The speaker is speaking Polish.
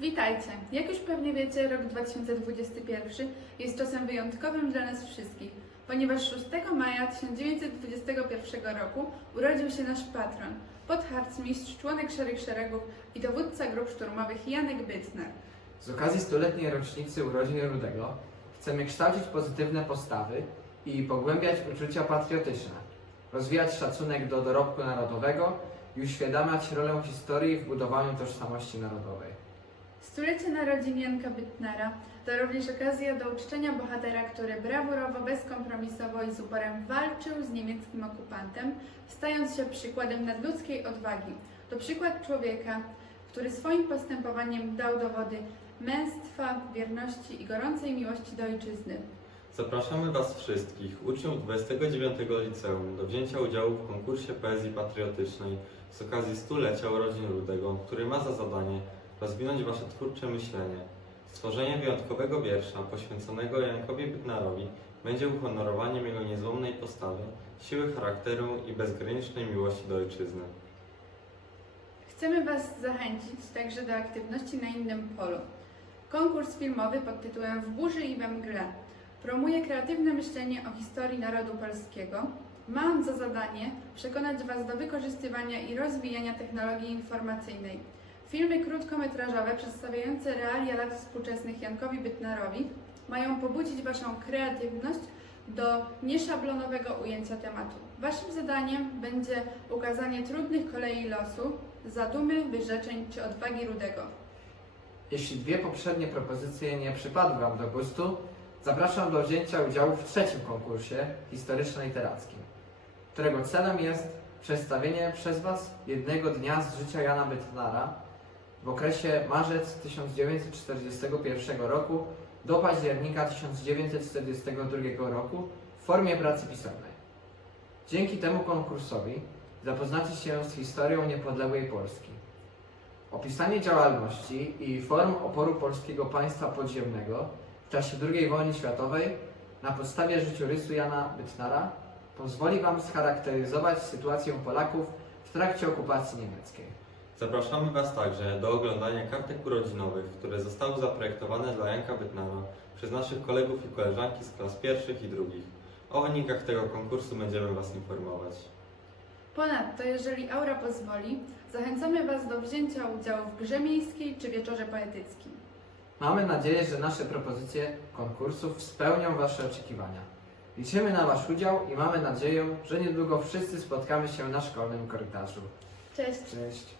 Witajcie! Jak już pewnie wiecie, rok 2021 jest czasem wyjątkowym dla nas wszystkich, ponieważ 6 maja 1921 roku urodził się nasz patron, podharcmistrz, członek Szarych Szeregów i dowódca grup szturmowych Janek Bytner. Z okazji stuletniej rocznicy urodzin Rudego chcemy kształcić pozytywne postawy i pogłębiać uczucia patriotyczne, rozwijać szacunek do dorobku narodowego i uświadamiać rolę historii w budowaniu tożsamości narodowej. Stulecie narodzin Janka Bytnera to również okazja do uczczenia bohatera, który brawurowo, bezkompromisowo i z uporem walczył z niemieckim okupantem, stając się przykładem nadludzkiej odwagi. To przykład człowieka, który swoim postępowaniem dał dowody męstwa, wierności i gorącej miłości do ojczyzny. Zapraszamy Was wszystkich, uczniów 29 liceum, do wzięcia udziału w konkursie poezji patriotycznej z okazji stulecia urodzin Rudego, który ma za zadanie rozwinąć Wasze twórcze myślenie. Stworzenie wyjątkowego wiersza poświęconego Jankowi Bytnarowi będzie uhonorowaniem jego niezłomnej postawy, siły charakteru i bezgranicznej miłości do ojczyzny. Chcemy Was zachęcić także do aktywności na innym polu. Konkurs filmowy pod tytułem W burzy i we mgle promuje kreatywne myślenie o historii narodu polskiego. Ma on za zadanie przekonać Was do wykorzystywania i rozwijania technologii informacyjnej. Filmy krótkometrażowe przedstawiające realia lat współczesnych Jankowi Bytnarowi mają pobudzić Waszą kreatywność do nieszablonowego ujęcia tematu. Waszym zadaniem będzie ukazanie trudnych kolei losu, zadumy, wyrzeczeń czy odwagi Rudego. Jeśli dwie poprzednie propozycje nie przypadły Wam do gustu, zapraszam do wzięcia udziału w trzecim konkursie historyczno-literackim, którego celem jest przedstawienie przez Was jednego dnia z życia Jana Bytnara w okresie marzec 1941 roku do października 1942 roku w formie pracy pisemnej. Dzięki temu konkursowi zapoznacie się z historią niepodległej Polski. Opisanie działalności i form oporu polskiego państwa podziemnego w czasie II wojny światowej na podstawie życiorysu Jana Bytnara pozwoli Wam scharakteryzować sytuację Polaków w trakcie okupacji niemieckiej. Zapraszamy Was także do oglądania kartek urodzinowych, które zostały zaprojektowane dla Janka Bytnara przez naszych kolegów i koleżanki z klas pierwszych i drugich. O wynikach tego konkursu będziemy Was informować. Ponadto, jeżeli aura pozwoli, zachęcamy Was do wzięcia udziału w grze miejskiej czy wieczorze poetyckim. Mamy nadzieję, że nasze propozycje konkursów spełnią Wasze oczekiwania. Liczymy na Wasz udział i mamy nadzieję, że niedługo wszyscy spotkamy się na szkolnym korytarzu. Cześć! Cześć!